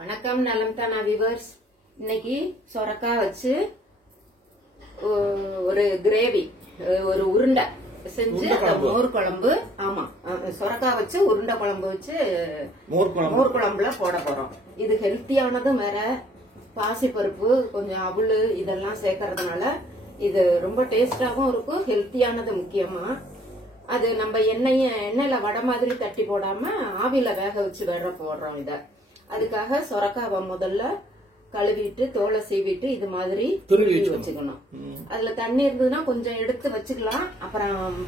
வணக்கம் நலம்தானா வியூவர்ஸ். இன்னைக்கு சொரக்காய் வச்சு ஒரு கிரேவி, ஒரு உருண்டை செஞ்சு மோர் குழம்பு. ஆமா, சொரக்காய் வச்சு உருண்டை குழம்பு வச்சு மோர் குழம்புல போட போறோம். இது ஹெல்த்தியானதும் வேற, பாசிப்பருப்பு கொஞ்சம் அவள் இதெல்லாம் சேர்க்கறதுனால இது ரொம்ப டேஸ்டாவும் இருக்கும், ஹெல்த்தியானது முக்கியமா. அது நம்ம எண்ணெயில வடை மாதிரி தட்டி போடாம ஆவில வேக வச்சு வேற போடுறோம். இத அதுக்காக சொரக்காவை முதல்ல கழுவிட்டு தோலை சீவிட்டு இது மாதிரி துருவி வச்சுக்கணும். அதுல தண்ணி இருந்ததுன்னா கொஞ்சம் எடுத்து வச்சுக்கலாம். அப்புறம்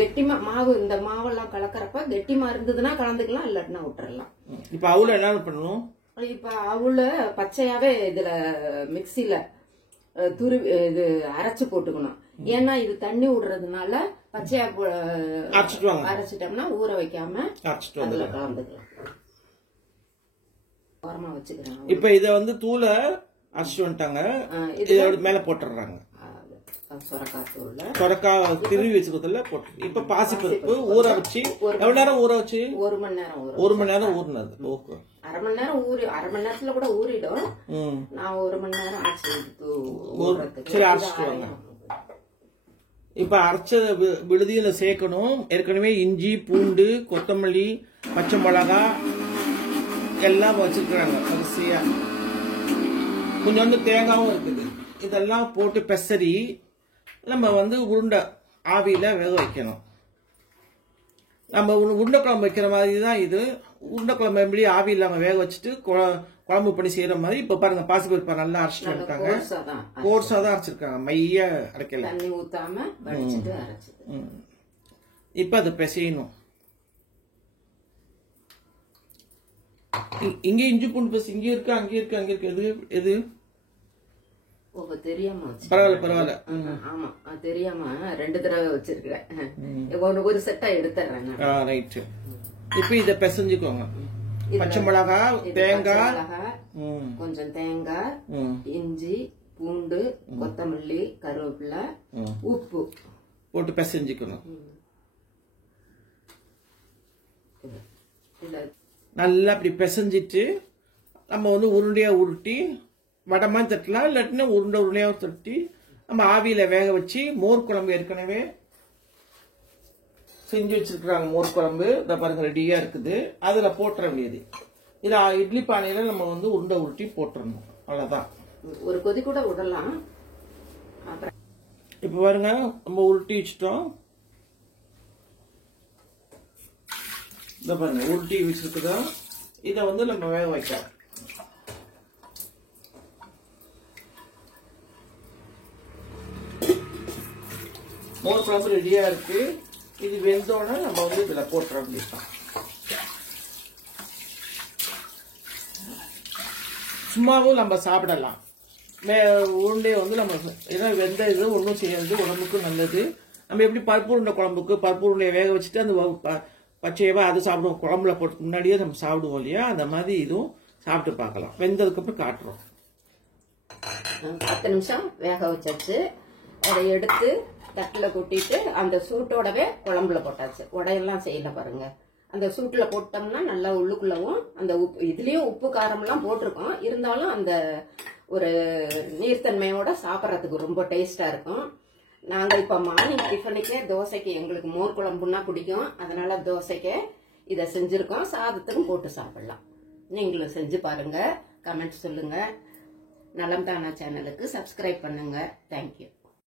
கெட்டிமா மாவு, இந்த மாவெல்லாம் கலக்கறப்ப கெட்டிமா இருந்ததுன்னா கலந்துக்கலாம், இல்லாட்டினா விட்டுறலாம். இப்ப அவள என்ன பண்ணணும்? இப்ப அவள பச்சையாவே இதுல மிக்சில துருவி இது அரைச்சு போட்டுக்கணும். ஏன்னா இது தண்ணி விடுறதுனால பச்சையா அரைச்சிட்டோம்னா ஊற வைக்காம அதுல கலந்துக்கலாம். ஓரமா வச்சுக்கிறேன். இப்ப இத வந்து தூள அரைச்சு வந்துட்டாங்க, மேல போட்டுறாங்க. சொரக்காய் திருவி வச்சுக்கிறதுல போட்டு இப்ப பாசிப்பருப்பு ஊற வச்சு எவ்வளவு நேரம் ஊற வச்சு? 1 மணி நேரம். 1 மணி நேரம் ஊறினது. ஓகே, அரை மணி நேரம் அரை மணி நேரத்துல கூட ஊறிடும். நான் 1 மணி நேரம் ஆச்சு. சரி, அரைச்சிட்டு வாங்க. இப்ப அரைச்ச விழுதியில சேர்க்கணும். ஏற்கனவே இஞ்சி, பூண்டு, கொத்தமல்லி, பச்சை மிளகா எல்லாம் வச்சிருக்கிறாங்க அரிசியா. கொஞ்சோண்டு தேங்காவும் இருக்குது. இதெல்லாம் போட்டு பெசரி நம்ம வந்து உருண்டை ஆவியில வேக வைக்கணும். நம்ம உருண்டை குழம்பு வைக்கிற மாதிரி தான் இது. உருண்டை குழம்பு எப்படி ஆவியில் நம்ம வேக வச்சுட்டு குழம்பு பண்ணி செய்யற மாதிரி. இப்ப பாருங்க, பாசிப்பருப்பை நல்லா அரைச்சிட்டு இருக்காங்க. கோர்ஸா தான் அரைச்சிருக்காங்க, மைய அரைக்கல. தண்ணி ஊத்தாம இப்ப அதை பிசையணும். இங்க இஞ்சி பூண்டு பேஸ்ட் இங்க இருக்கு, அங்க இருக்கு, அங்க இருக்கு. எது எது தெரியாம? பரவாயில்ல. ஆமா, தெரியாம 2 தடவை வச்சிருக்கேன். ஒரு செட்டா எடுத்துறேன். ரைட். இப்ப இத பிசைஞ்சுக்கோங்க. பச்சை மிளகா, தேங்காய், கொஞ்சம் தேங்காய், இஞ்சி, பூண்டு, கொத்தமல்லி, கருவேப்பிலை, உப்பு போட்டு பிசைஞ்சுக்கணும். நல்லா அப்படி பிசைஞ்சிட்டு நம்ம வந்து உருண்டையா உருட்டி வடமா தட்டலாம், இல்லாட்டினா உருண்டையா தட்டி நம்ம ஆவியில வேக வச்சு மோர் குழம்பு ஏற்கனவே செஞ்சு வச்சிருக்கிறாங்க. மோர் குழம்பு இதை பாருங்க ரெடியா இருக்குது. அதுல போட்டுற வேண்டியது. இது இட்லி பானையில நம்ம வந்து உருண்டை உருட்டி போட்டுறணும். அவ்வளவுதான். ஒரு கொதி கூட விடலாம். இப்ப பாருங்க, நம்ம உருட்டி வச்சுட்டோம். இத பாருங்க, உருட்டி வச்சிருக்குதா. இத வந்து நம்ம வேக வைக்கலாம். மோர் குழம்பு ரெடியா இருக்கு. இது வெந்தோட நம்ம வந்து இதுல போட்டுற வேண்டியதுதான். சும்மாவும் நம்ம சாப்பிடலாம். உருண்டையை வந்து நம்ம ஏன்னா வெந்த இது ஒன்றும் செய்யறது உடம்புக்கு நல்லது. நம்ம எப்படி பருப்பு உருண்டை குழம்புக்கு பருப்பு உருண்டையை வேக வச்சுட்டு அந்த பச்சையவா அது சாப்பிடுவோம், குழம்புல போட்டு முன்னாடியே நம்ம சாப்பிடுவோம் இல்லையா, அந்த மாதிரி இதுவும் சாப்பிட்டு பார்க்கலாம். வெந்ததுக்கு அப்புறம் காட்டுறோம். 10 நிமிஷம் வேக வச்சாச்சு. அதை எடுத்து தட்டுல கொட்டிட்டு அந்த சூட்டோடவே குழம்புல போட்டாச்சு. உடையெல்லாம் செய்யல பாருங்க. அந்த சூட்டுல போட்டோம்னா நல்லா உள்ளுக்குள்ளவும் அந்த உப்பு, இதுலயும் உப்பு காரம் எல்லாம் போட்டிருக்கோம். இருந்தாலும் அந்த ஒரு நீர்த்தன்மையோட சாப்பிட்றதுக்கு ரொம்ப டேஸ்டா இருக்கும். நாங்க இப்ப மார்னிங் டிஃபனுக்கே தோசைக்கு எங்களுக்கு மோர் குழம்புன்னா பிடிக்கும். அதனால தோசைக்கு இதை செஞ்சிருக்கோம். சாதத்துக்கும் போட்டு சாப்பிடலாம். நீங்களும் செஞ்சு பாருங்க, கமெண்ட் சொல்லுங்க. நலம்தானா சேனலுக்கு சப்ஸ்கிரைப் பண்ணுங்க. தேங்க்யூ.